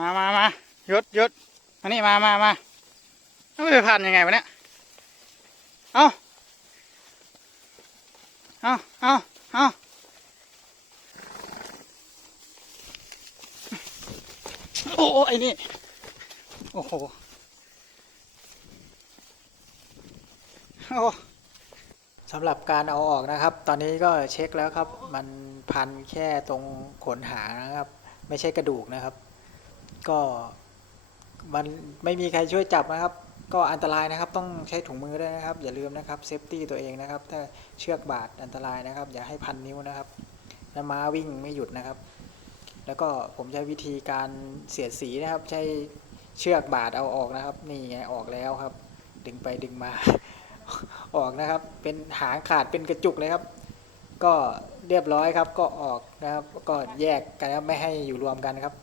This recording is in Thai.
มามามาหยุดหยุดมานี่มามามาเอาไปพันยังไงวะเนี่ย เอาเอาเอาเอาโอ้ไอ้นี่ โอ้โห โอ้สำหรับการเอาออกนะครับ ตอนนี้ก็เช็คแล้วครับ มันพันแค่ตรงขนหางนะครับ ไม่ใช่กระดูกนะครับ ก็มันไม่มีใครช่วยจับนะครับ ก็อันตรายนะครับ ต้องใช้ถุงมือด้วยนะครับ อย่าลืมนะครับเซฟตี้ตัวเองนะครับ ถ้าเชือกบาดอันตรายนะครับ อย่าให้พันนิ้วนะครับแล้วม้าวิ่งไม่หยุดนะครับ แล้วก็ผมใช้วิธีการเสียดสีนะครับ ใช้เชือกบาดเอาออกนะครับ นี่ไงออกแล้วครับ ดึงไปดึงมา ออกนะครับ เป็นหางขาดเป็นกระจุกเลยครับ ก็เรียบร้อยครับ ก็ออกนะครับ ก็แยกกันครับไม่ให้อยู่รวมกันครับ